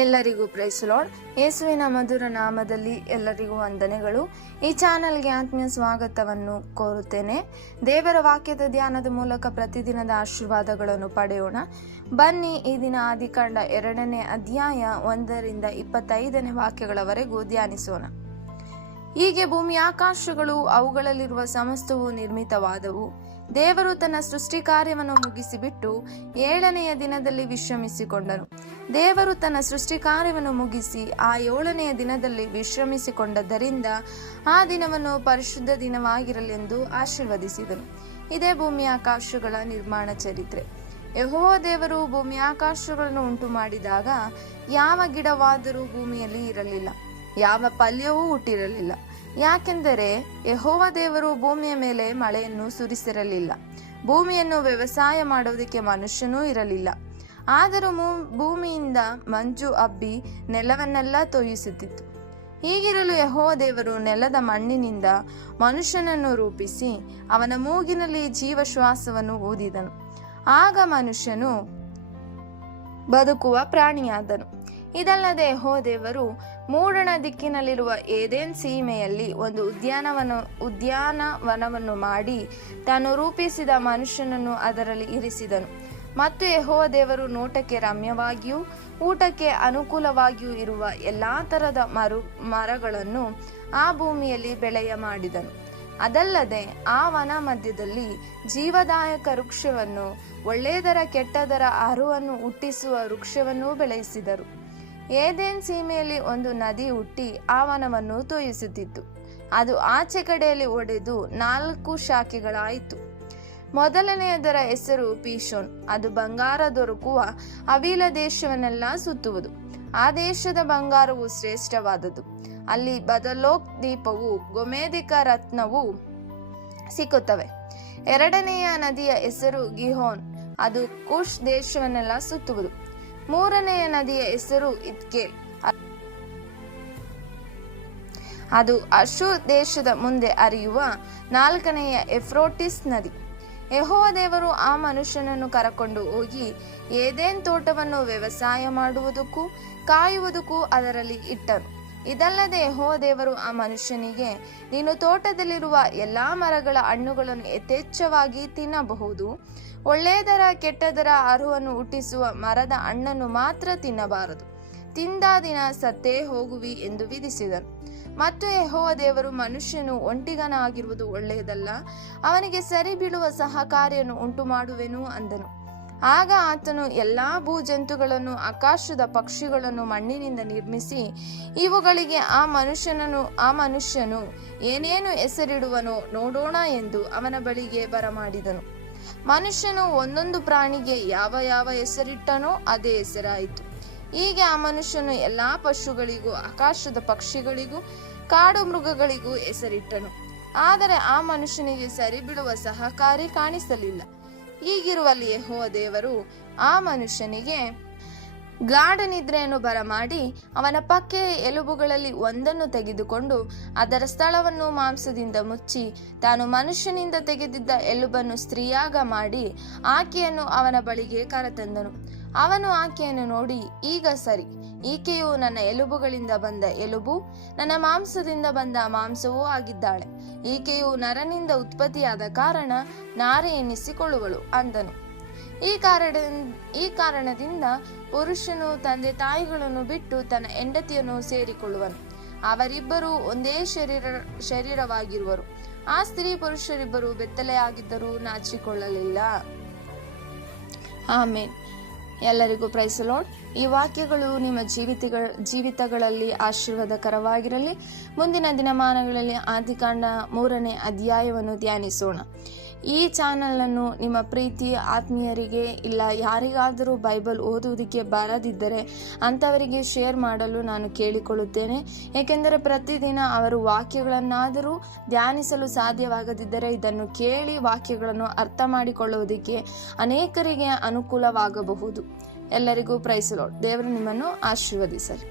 ಎಲ್ಲರಿಗೂ price lord. ಯೇಸುವಿನ ಮಧುರ ನಾಮದಲ್ಲಿ ಎಲ್ಲರಿಗೂ ವಂದನೆಗಳು. ಈ ಚಾನೆಲ್ಗೆ ಆತ್ಮೀಯ ಸ್ವಾಗತವನ್ನು ಕೋರುತ್ತೇನೆ. ದೇವರ ವಾಕ್ಯದ ಧ್ಯಾನದ ಮೂಲಕ ಪ್ರತಿದಿನದ ಆಶೀರ್ವಾದಗಳನ್ನು ಪಡೆಯೋಣ. ಬನ್ನಿ ಈ ದಿನ ಆದಿಕಾಂಡ 2ನೇ ಅಧ್ಯಾಯ 1ರಿಂದ 25ನೇ ವಾಕ್ಯಗಳವರೆಗೂ ಧ್ಯಾನಿಸೋಣ. ಹೀಗೆ ಭೂಮಿ ಆಕಾಶಗಳು ಅವುಗಳಲ್ಲಿರುವ ಸಮಸ್ತವು ನಿರ್ಮಿತವಾದವು. ದೇವರು ತನ್ನ ಸೃಷ್ಟಿ ಕಾರ್ಯವನ್ನು ಮುಗಿಸಿಬಿಟ್ಟು 7ನೆಯ ದಿನದಲ್ಲಿ ವಿಶ್ರಮಿಸಿಕೊಂಡನು. ದೇವರು ತನ್ನ ಸೃಷ್ಟಿ ಕಾರ್ಯವನ್ನು ಮುಗಿಸಿ ಆ 7ನೆಯ ದಿನದಲ್ಲಿ ವಿಶ್ರಮಿಸಿಕೊಂಡದ್ದರಿಂದ ಆ ದಿನವನ್ನು ಪರಿಶುದ್ಧ ದಿನವಾಗಿರಲೆಂದು ಆಶೀರ್ವದಿಸಿದನು. ಇದೇ ಭೂಮಿ ಆಕಾಶಗಳ ನಿರ್ಮಾಣ ಚರಿತ್ರೆ. ಯೆಹೋವ ದೇವರು ಭೂಮಿ ಆಕಾಶಗಳನ್ನು ಉಂಟು ಮಾಡಿದಾಗ ಯಾವ ಗಿಡವಾದರೂ ಭೂಮಿಯಲ್ಲಿ ಇರಲಿಲ್ಲ, ಯಾವ ಪಲ್ಯವೂ ಹುಟ್ಟಿರಲಿಲ್ಲ. ಯಾಕೆಂದರೆ ಯೆಹೋವ ದೇವರು ಭೂಮಿಯ ಮೇಲೆ ಮಳೆಯನ್ನು ಸುರಿಸಿರಲಿಲ್ಲ, ಭೂಮಿಯನ್ನು ವ್ಯವಸಾಯ ಮಾಡುವುದಕ್ಕೆ ಮನುಷ್ಯನೂ ಇರಲಿಲ್ಲ. ಆದರೂ ಭೂಮಿಯಿಂದ ಮಂಜು ಹಬ್ಬಿ ನೆಲವನ್ನೆಲ್ಲ ತೋಯಿಸುತ್ತಿತ್ತು. ಹೀಗಿರಲು ಯೆಹೋವ ದೇವರು ನೆಲದ ಮಣ್ಣಿನಿಂದ ಮನುಷ್ಯನನ್ನು ರೂಪಿಸಿ ಅವನ ಮೂಗಿನಲ್ಲಿ ಜೀವಶ್ವಾಸವನ್ನು ಊದಿದನು. ಆಗ ಮನುಷ್ಯನು ಬದುಕುವ ಪ್ರಾಣಿಯಾದನು. ಇದಲ್ಲದೆ ಯೆಹೋವ ದೇವರು ಮೂಡಣ ದಿಕ್ಕಿನಲ್ಲಿರುವ ಏದೆನ್ ಸೀಮೆಯಲ್ಲಿ ಒಂದು ಉದ್ಯಾನವನವನ್ನು ಮಾಡಿ ತಾನು ರೂಪಿಸಿದ ಮನುಷ್ಯನನ್ನು ಅದರಲ್ಲಿ ಇರಿಸಿದನು. ಮತ್ತು ಯೆಹೋವ ದೇವರು ನೋಟಕ್ಕೆ ರಮ್ಯವಾಗಿಯೂ ಊಟಕ್ಕೆ ಅನುಕೂಲವಾಗಿಯೂ ಇರುವ ಎಲ್ಲಾ ತರದ ಮರಗಳನ್ನು ಆ ಭೂಮಿಯಲ್ಲಿ ಬೆಳೆಯ ಮಾಡಿದನು. ಅದಲ್ಲದೆ ಆ ವನ ಮಧ್ಯದಲ್ಲಿ ಜೀವದಾಯಕ ವೃಕ್ಷವನ್ನು, ಒಳ್ಳೆಯದರ ಕೆಟ್ಟದರ ಅರುವನ್ನು ಹುಟ್ಟಿಸುವ ವೃಕ್ಷವನ್ನೂ ಬೆಳೆಸಿದರು. ಏದೆನ್ ಸೀಮೆಯಲ್ಲಿ ಒಂದು ನದಿ ಹುಟ್ಟಿ ಆ ವನವನ್ನು ತೋಯಿಸುತ್ತಿತ್ತು. ಅದು ಆಚೆ ಕಡೆಯಲ್ಲಿ ಒಡೆದು 4 ಶಾಖೆಗಳಾಯಿತು. ಮೊದಲನೆಯದರ ಹೆಸರು ಪೀಶೋನ್. ಅದು ಬಂಗಾರ ದೊರಕುವ ಅವೀಲ ದೇಶವನ್ನೆಲ್ಲ ಸುತ್ತುವುದು. ಆ ದೇಶದ ಬಂಗಾರವು ಶ್ರೇಷ್ಠವಾದದ್ದು. ಅಲ್ಲಿ ಬದಲೋಕ್ ದೀಪವು ಗೋಮೇಧಿಕ ರತ್ನವು ಸಿಕ್ಕುತ್ತವೆ. 2ನೆಯ ನದಿಯ ಹೆಸರು ಗಿಹೋನ್. ಅದು ಕುಶ್ ದೇಶವನ್ನೆಲ್ಲ ಸುತ್ತುವುದು. 3ನೆಯ ನದಿಯ ಹೆಸರು ಇತ್ಕೇಲ್. ಅದು ಅಶೂರ್ ದೇಶದ ಮುಂದೆ ಹರಿಯುವ 4ನೆಯ ಎಫ್ರೋಟಿಸ್ ನದಿ. ಯೆಹೋವ ದೇವರು ಆ ಮನುಷ್ಯನನ್ನು ಕರಕೊಂಡು ಹೋಗಿ ಏದೆನ್ ತೋಟವನ್ನು ವ್ಯವಸಾಯ ಮಾಡುವುದಕ್ಕೂ ಕಾಯುವುದಕ್ಕೂ ಅದರಲ್ಲಿ ಇಟ್ಟನು. ಇದಲ್ಲದೆ ಯೆಹೋವ ದೇವರು ಆ ಮನುಷ್ಯನಿಗೆ, ನೀನು ತೋಟದಲ್ಲಿರುವ ಎಲ್ಲಾ ಮರಗಳ ಹಣ್ಣುಗಳನ್ನು ಯಥೇಚ್ಛವಾಗಿ ತಿನ್ನಬಹುದು, ಒಳ್ಳೆಯದರ ಕೆಟ್ಟದರ ಅರುವನ್ನು ಹುಟ್ಟಿಸುವ ಮರದ ಹಣ್ಣನ್ನು ಮಾತ್ರ ತಿನ್ನಬಾರದು, ತಿಂದ ದಿನ ಸತ್ತೇ ಹೋಗುವಿ ಎಂದು ವಿಧಿಸಿದನು. ಮತ್ತು ಯೆಹೋವ ದೇವರು, ಮನುಷ್ಯನು ಒಂಟಿಗನಾಗಿರುವುದು ಒಳ್ಳೆಯದಲ್ಲ, ಅವನಿಗೆ ಸರಿ ಬೀಳುವ ಸಹಕಾರಿಯನ್ನು ಉಂಟು ಮಾಡುವೆನು ಅಂದನು. ಆಗ ಆತನು ಎಲ್ಲಾ ಭೂಜಂತುಗಳನ್ನು, ಆಕಾಶದ ಪಕ್ಷಿಗಳನ್ನು ಮಣ್ಣಿನಿಂದ ನಿರ್ಮಿಸಿ, ಇವುಗಳಿಗೆ ಆ ಮನುಷ್ಯನು ಏನೇನು ಹೆಸರಿಡುವನೋ ನೋಡೋಣ ಎಂದು ಅವನ ಬಳಿಗೆ ಬರಮಾಡಿದನು. ಮನುಷ್ಯನು ಒಂದೊಂದು ಪ್ರಾಣಿಗೆ ಯಾವ ಹೆಸರಿಟ್ಟನೋ ಅದೇ ಹೆಸರಾಯಿತು. ಹೀಗೆ ಆ ಮನುಷ್ಯನು ಎಲ್ಲಾ ಪಶುಗಳಿಗೂ, ಆಕಾಶದ ಪಕ್ಷಿಗಳಿಗೂ, ಕಾಡು ಮೃಗಗಳಿಗೂ ಹೆಸರಿಟ್ಟನು. ಆದರೆ ಆ ಮನುಷ್ಯನಿಗೆ ಸರಿಬೀಳುವ ಸಹಕಾರಿ ಕಾಣಿಸಲಿಲ್ಲ. ಹೀಗಿರುವಲ್ಲಿ ಯೆಹೋವ ದೇವರು ಆ ಮನುಷ್ಯನಿಗೆ ಗಾಢ ನಿದ್ರೆಯನ್ನು ಬರಮಾಡಿ ಅವನ ಪಕ್ಕೆಯ ಎಲುಬುಗಳಲ್ಲಿ ಒಂದನ್ನು ತೆಗೆದುಕೊಂಡು ಅದರ ಸ್ಥಳವನ್ನು ಮಾಂಸದಿಂದ ಮುಚ್ಚಿ, ತಾನು ಮನುಷ್ಯನಿಂದ ತೆಗೆದಿದ್ದ ಎಲುಬನ್ನು ಸ್ತ್ರೀಯಾಗ ಮಾಡಿ ಆಕೆಯನ್ನು ಅವನ ಬಳಿಗೆ ಕರೆತಂದನು. ಅವನು ಆಕೆಯನ್ನು ನೋಡಿ, ಈಗ ಸರಿ, ಈಕೆಯು ನನ್ನ ಎಲುಬುಗಳಿಂದ ಬಂದ ಎಲುಬು, ನನ್ನ ಮಾಂಸದಿಂದ ಬಂದ ಮಾಂಸವೂ ಆಗಿದ್ದಾಳೆ. ಈಕೆಯು ನರನಿಂದ ಉತ್ಪತ್ತಿಯಾದ ಕಾರಣ ನಾರಿ ಎನ್ನಿಸಿಕೊಳ್ಳುವಳು ಅಂದನು. ಈ ಕಾರಣದಿಂದ ಪುರುಷನು ತಂದೆ ತಾಯಿಗಳನ್ನು ಬಿಟ್ಟು ತನ್ನ ಹೆಂಡತಿಯನ್ನು ಸೇರಿಕೊಳ್ಳುವನು, ಅವರಿಬ್ಬರು ಒಂದೇ ಶರೀರವಾಗಿರುವರು. ಆ ಸ್ತ್ರೀ ಪುರುಷರಿಬ್ಬರು ಬೆತ್ತಲೆಯಾಗಿದ್ದರೂ ನಾಚಿಕೊಳ್ಳಲಿಲ್ಲ. ಆಮೇನ್. ಎಲ್ಲರಿಗೂ ಪ್ರೈಸ್ ಲಾರ್ಡ್. ಈ ವಾಕ್ಯಗಳು ನಿಮ್ಮ ಜೀವಿತಗಳಲ್ಲಿ ಆಶೀರ್ವಾದಕರವಾಗಿರಲಿ. ಮುಂದಿನ ದಿನಮಾನಗಳಲ್ಲಿ ಆದಿಕಾಂಡ 3ನೇ ಅಧ್ಯಾಯವನ್ನು ಧ್ಯಾನಿಸೋಣ. ಈ ಚಾನಲನ್ನು ನಿಮ್ಮ ಪ್ರೀತಿ ಆತ್ಮೀಯರಿಗೆ, ಇಲ್ಲ ಯಾರಿಗಾದರೂ ಬೈಬಲ್ ಓದುವುದಕ್ಕೆ ಬರದಿದ್ದರೆ ಅಂಥವರಿಗೆ ಶೇರ್ ಮಾಡಲು ನಾನು ಕೇಳಿಕೊಳ್ಳುತ್ತೇನೆ. ಏಕೆಂದರೆ ಪ್ರತಿದಿನ ಅವರು ವಾಕ್ಯಗಳನ್ನಾದರೂ ಧ್ಯಾನಿಸಲು ಸಾಧ್ಯವಾಗದಿದ್ದರೆ ಇದನ್ನು ಕೇಳಿ ವಾಕ್ಯಗಳನ್ನು ಅರ್ಥ ಮಾಡಿಕೊಳ್ಳುವುದಕ್ಕೆ ಅನೇಕರಿಗೆ ಅನುಕೂಲವಾಗಬಹುದು. ಎಲ್ಲರಿಗೂ ಪ್ರೈಸ್ ಲಾರ್ಡ್. ದೇವರು ನಿಮ್ಮನ್ನು ಆಶೀರ್ವದಿಸಲಿ.